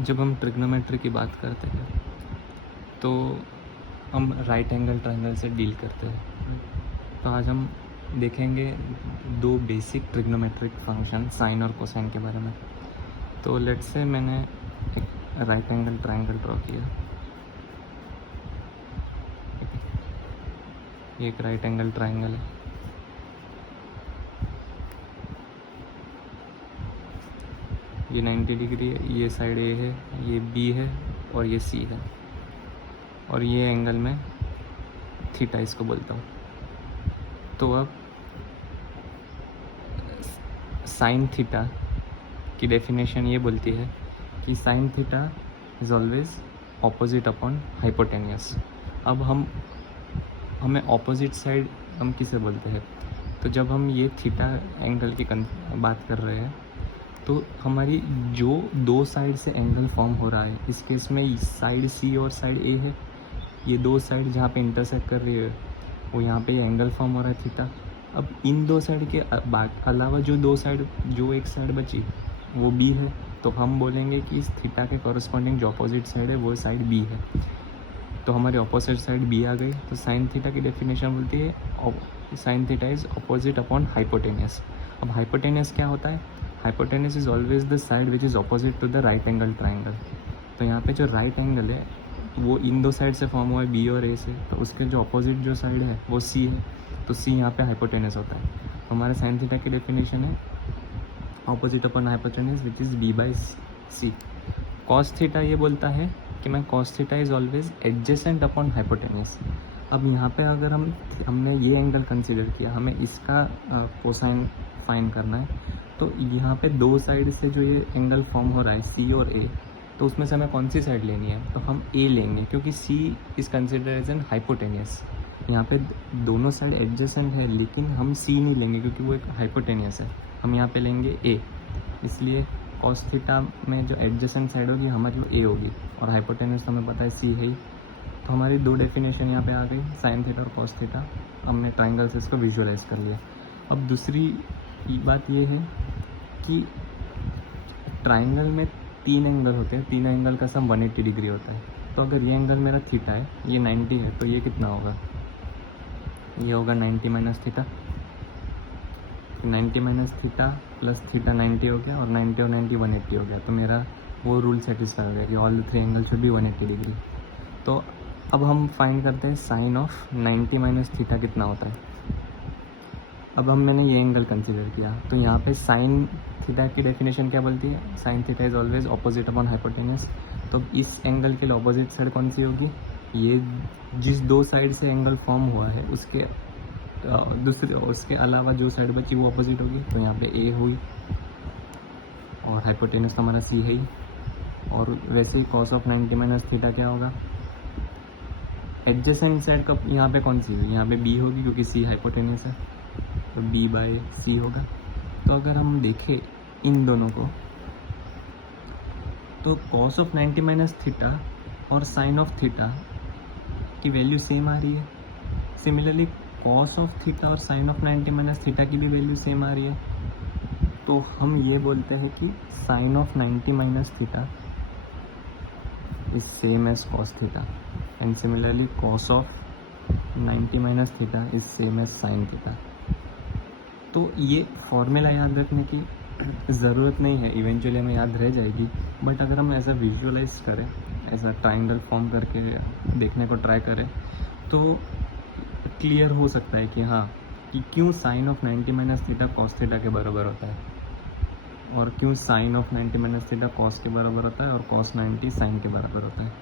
जब हम ट्रिग्नोमेट्री की बात करते हैं तो हम राइट एंगल ट्रायंगल से डील करते हैं। तो आज हम देखेंगे दो बेसिक ट्रिग्नोमेट्रिक फंक्शन साइन और कोसाइन के बारे में। तो लेट्स से मैंने एक राइट एंगल ट्रायंगल ड्रॉ किया। ये एक राइट एंगल ट्रायंगल है। ये 90 डिग्री है, ये साइड ए है, ये बी है और ये सी है, और ये एंगल में थीटा इसको बोलता हूँ। तो अब साइन थीटा की डेफिनेशन ये बोलती है कि sign theta is always opposite upon hypotenuse. अब हमें ऑपोजिट साइड हम किसे बोलते हैं? तो जब हम ये थीटा एंगल की बात कर रहे हैं तो हमारी जो दो साइड से एंगल फॉर्म हो रहा है, इस केस में साइड सी और साइड ए है, ये दो साइड जहाँ पे इंटरसेक्ट कर रही है वो यहाँ पे एंगल फॉर्म हो रहा है थीटा। अब इन दो साइड के अलावा जो दो साइड, जो एक साइड बची वो बी है, तो हम बोलेंगे कि इस थीटा के कॉरस्पॉन्डिंग जो अपोजिट साइड है वो साइड बी है। तो हमारी अपोजिट साइड बी आ गई। तो साइन थीटा की डेफिनेशन बोलती है sine theta is opposite upon hypotenuse. अब हाइपोटेनियस क्या होता है? Hypotenuse is always the side which is opposite to the right angle triangle. तो यहाँ पे जो राइट एंगल है वो इन दो साइड से फॉर्म हुआ है, बी और ए से, तो उसके जो अपोजिट जो साइड है वो सी है, तो सी यहाँ पे हाइपोटेनियस होता है। तो हमारे साइन थीटा की डेफिनेशन है opposite upon hypotenuse which is B by C. Cos theta ये बोलता है कि मैं cos theta is always adjacent upon hypotenuse. अब यहाँ पे अगर हमने ये एंगल कंसिडर किया, हमें इसका कोसाइन फाइंड करना है, तो यहाँ पे दो साइड से जो ये एंगल फॉर्म हो रहा है सी और ए, तो उसमें से हमें कौन सी साइड लेनी है? तो हम ए लेंगे, क्योंकि C is consider as an hypotenuse. यहाँ पे दोनों साइड एडजेसेंट है, लेकिन हम सी नहीं लेंगे क्योंकि वो एक हाइपोटेनियस है, हम यहाँ पे लेंगे ए। इसलिए कॉस थीटा में जो एडजेसेंट साइड होगी हमारी वो ए होगी, और हाइपोटेनियस हमें पता है सी है ही। तो हमारी दो डेफिनेशन यहाँ पे आ गई, साइन थीटा और कॉस थीटा। हमने ट्राइंगल से इसको विजुअलाइज कर लिया। अब दूसरी बात ये है कि ट्राइंगल में तीन एंगल होते हैं, तीन एंगल का सम 180 डिग्री होता है। तो अगर ये एंगल मेरा थीटा है, ये 90 है, तो ये कितना होगा? ये होगा 90 minus theta. 90 minus theta plus theta 90 हो गया, और 90 और 90 180 हो गया। तो मेरा वो रूल सेटिस्फाई हो गया कि all three angle should be 180 degree. तो अब हम फाइंड करते हैं साइन ऑफ 90 माइनस थीटा कितना होता है। अब मैंने ये एंगल कंसिडर किया, तो यहाँ पे साइन थीटा की डेफिनेशन क्या बोलती है? Sine theta is always opposite upon hypotenuse. तो इस एंगल के लिए ऑपोजिट साइड कौन सी होगी? ये जिस दो साइड से एंगल फॉर्म हुआ है उसके उसके अलावा जो साइड बची वो अपोजिट होगी। तो यहाँ पे ए हुई, और हाइपोटेनियस हमारा सी है ही। और वैसे ही कॉस ऑफ 90 माइनस थीटा क्या होगा? एडजेसेंट साइड का यहाँ पे कौन सी होगी? यहाँ पे बी होगी, क्योंकि सी हाइपोटेनियस है, तो बी बाई सी होगा। तो अगर हम देखें इन दोनों को, तो कॉस ऑफ 90 माइनस थीटा और साइन ऑफ थीटा की वैल्यू सेम आ रही है। सिमिलरली कॉस ऑफ थीटा और साइन ऑफ 90 माइनस थीटा की भी वैल्यू सेम आ रही है। तो हम ये बोलते हैं कि sine of 90 minus theta is same as cos theta, and similarly cos of 90 minus theta is same as sine theta. तो ये फॉर्मूला याद रखने की ज़रूरत नहीं है, इवेंचुअली हमें याद रह जाएगी, बट अगर हम ऐसा विजुअलाइज करें, ऐसा ट्राइंगल फॉर्म करके देखने को ट्राई करें, तो क्लियर हो सकता है कि हाँ, कि क्यों sine of 90 minus theta cos theta के बराबर होता है, और क्यों sine of 90 minus theta cos के बराबर होता है, और कॉस 90 साइन के बराबर होता है।